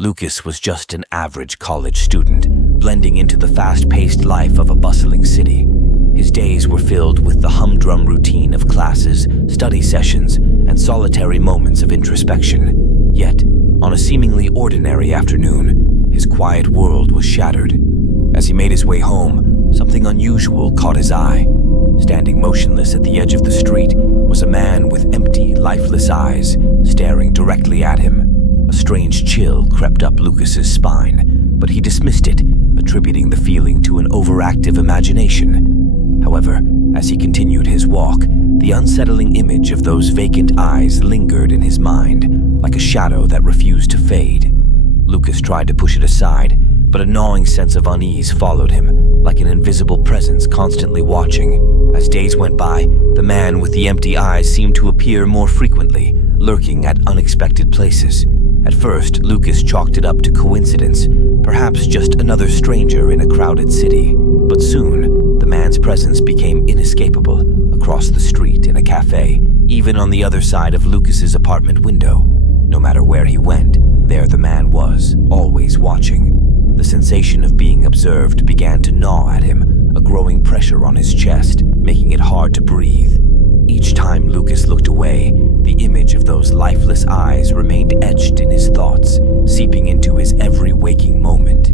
Lucas was just an average college student, blending into the fast-paced life of a bustling city. His days were filled with the humdrum routine of classes, study sessions, and solitary moments of introspection. Yet, on a seemingly ordinary afternoon, his quiet world was shattered. As he made his way home, something unusual caught his eye. Standing motionless at the edge of the street was a man with empty, lifeless eyes, staring directly at him. A strange chill crept up Lucas's spine, but he dismissed it, attributing the feeling to an overactive imagination. However, as he continued his walk, the unsettling image of those vacant eyes lingered in his mind, like a shadow that refused to fade. Lucas tried to push it aside, but a gnawing sense of unease followed him, like an invisible presence constantly watching. As days went by, the man with the empty eyes seemed to appear more frequently, lurking at unexpected places. At first, Lucas chalked it up to coincidence, perhaps just another stranger in a crowded city. But soon, the man's presence became inescapable, across the street in a cafe, even on the other side of Lucas's apartment window. No matter where he went, there the man was, always watching. The sensation of being observed began to gnaw at him, a growing pressure on his chest, making it hard to breathe. Each time Lucas looked away, the image of those lifeless eyes remained etched in his thoughts, seeping into his every waking moment.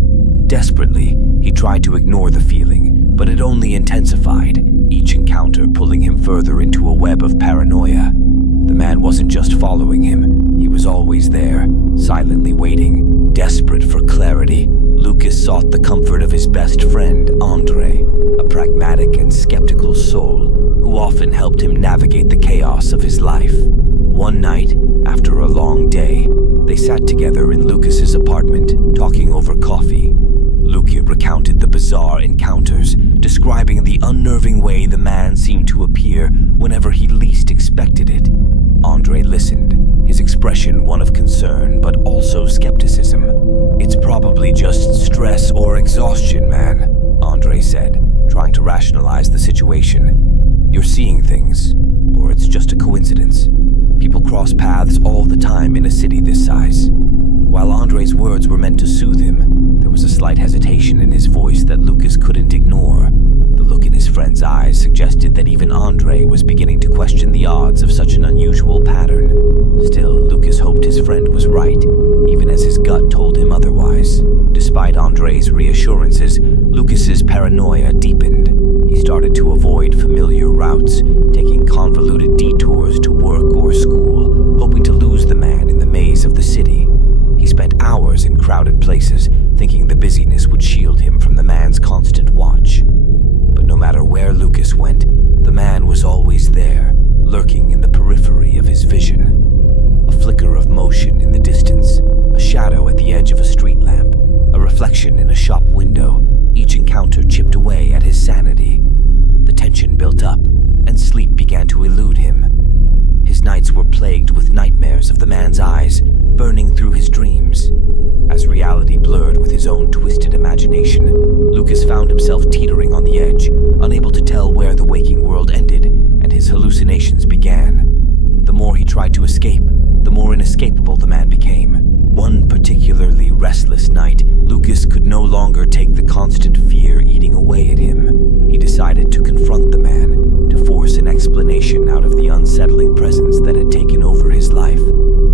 Desperately, he tried to ignore the feeling, but it only intensified, each encounter pulling him further into a web of paranoia. The man wasn't just following him, he was always there, silently waiting. Desperate for clarity, Lucas sought the comfort of his best friend, Andre, a pragmatic and skeptical soul who often helped him navigate the chaos of his life. One night, after a long day, they sat together in Lucas's apartment, talking over coffee. Luca recounted the bizarre encounters, describing the unnerving way the man seemed to appear whenever he least expected it. Andre listened, his expression one of concern but also skepticism. "It's probably just stress or exhaustion, man," Andre said, trying to rationalize the situation. "You're seeing things, or it's just a coincidence. People cross paths all the time in a city this size." While Andre's words were meant to soothe him, there was a slight hesitation in his voice that Lucas couldn't ignore. The look in his friend's eyes suggested that even Andre was beginning to question the odds of such an unusual pattern. Still, Lucas hoped his friend was right, even as his gut told him otherwise. Despite Andre's reassurances, Lucas's paranoia deepened. He started to avoid familiar routes, taking convoluted detours to work or school, hoping to lose the man in the maze of the city. He spent hours in crowded places, thinking the busyness would shield him from the man's constant watch. But no matter where Lucas went, the man was always there, lurking in the periphery of his vision. A flicker of motion in the distance, a shadow at the edge of a street lamp, a reflection in a shop window. Each encounter chipped away at his sanity. The tension built up, and sleep began to elude him. His nights were plagued with nightmares of the man's eyes, burning through his dreams. As reality blurred with his own twisted imagination, Lucas found himself teetering on the edge, unable to tell where the waking world ended and his hallucinations began. The more he tried to escape, the more inescapable the man became. One particularly restless night, Lucas could no longer take the constant fear eating away at him. He decided to confront the man, to force an explanation out of the unsettling presence that had taken over his life.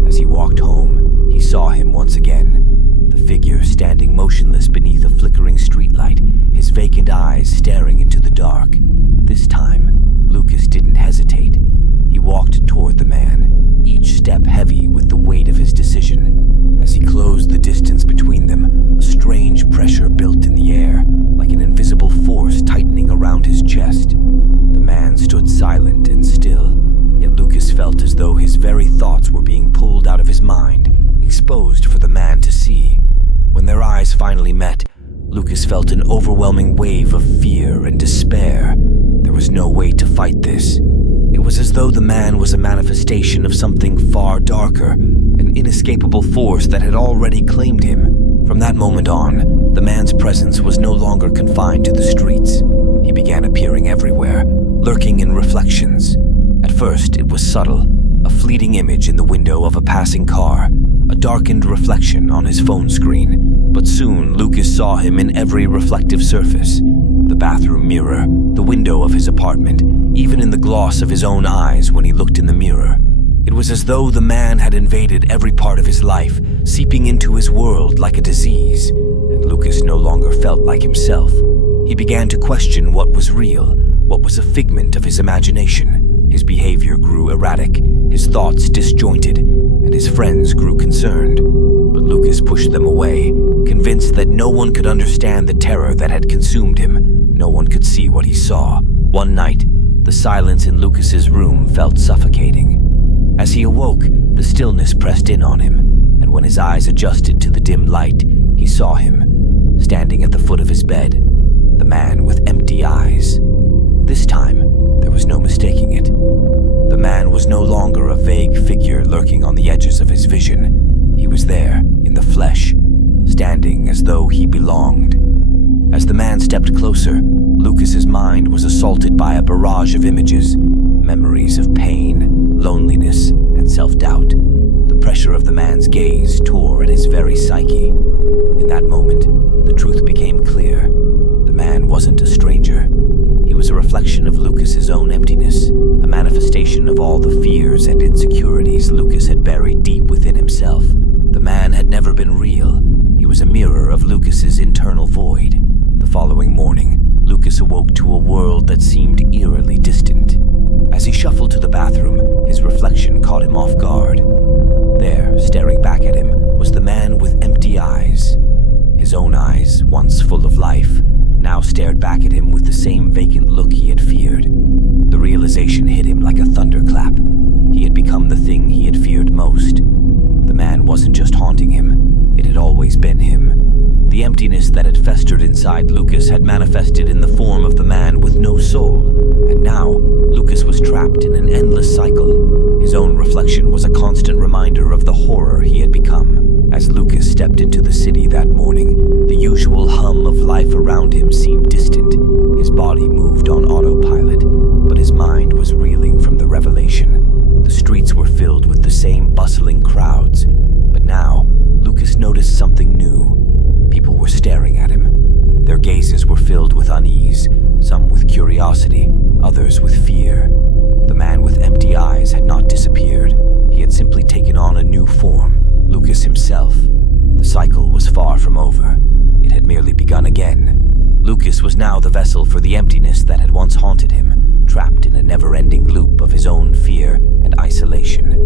As he walked home, he saw him once again. The figure standing motionless beneath a flickering streetlight, his vacant eyes staring into the dark. This time, Lucas didn't hesitate. He walked toward the man, each step heavy with the weight of his decision. As he closed the distance between them, a strange pressure built in the air, like an invisible force tightening around his chest. The man stood silent and still, yet Lucas felt as though his very thoughts were being pulled out of his mind, exposed for the man to see. When their eyes finally met, Lucas felt an overwhelming wave of fear and despair. There was no way to fight this. It was as though the man was a manifestation of something far darker, an inescapable force that had already claimed him. From that moment on, the man's presence was no longer confined to the streets. He began appearing everywhere, lurking in reflections. At first, it was subtle, a fleeting image in the window of a passing car, a darkened reflection on his phone screen. But soon, Lucas saw him in every reflective surface. The bathroom mirror, the window of his apartment, even in the gloss of his own eyes when he looked in the mirror. It was as though the man had invaded every part of his life, seeping into his world like a disease. And Lucas no longer felt like himself. He began to question what was real, what was a figment of his imagination. His behavior grew erratic, his thoughts disjointed, and his friends grew concerned. But Lucas pushed them away, convinced that no one could understand the terror that had consumed him. No one could see what he saw. One night, the silence in Lucas's room felt suffocating. As he awoke, the stillness pressed in on him, and when his eyes adjusted to the dim light, he saw him, standing at the foot of his bed, the man with empty eyes. This time, there was no mistaking it. The man was no longer a vague figure lurking on the edges of his vision. He was there, in the flesh, standing as though he belonged. As the man stepped closer, Lucas's mind was assaulted by a barrage of images, memories of pain, loneliness, and self-doubt. The pressure of the man's gaze tore at his very psyche. In that moment, the truth became clear. The man wasn't a stranger. He was a reflection of Lucas's own emptiness, a manifestation of all the fears and insecurities Lucas had buried deep within himself. The man had never been real. He was a mirror of Lucas's internal void. The following morning, Lucas awoke to a world that seemed eerily distant. As he shuffled to the bathroom, his reflection caught him off guard. There, staring back at him, was the man with empty eyes. His own eyes, once full of life, now stared back at him with the same vacant look he had feared. The realization hit him like a thunderclap. He had become the thing he had feared most. The man wasn't just haunting him, it had always been him. The emptiness that had festered inside Lucas had manifested in the form of the man with no soul, and now Lucas was trapped in an endless cycle. His own reflection was a constant reminder of the horror he had become. As Lucas stepped into the city that morning, the usual hum of life around him seemed distant. His body moved on autopilot, but his mind was reeling from the revelation. The streets were filled with the same bustling crowds, but now Lucas noticed something new. People were staring at him. Their gazes were filled with unease, some with curiosity, others with fear. The man with empty eyes had not disappeared. He had simply taken on a new form, Lucas himself. The cycle was far from over. It had merely begun again. Lucas was now the vessel for the emptiness that had once haunted him, trapped in a never-ending loop of his own fear and isolation.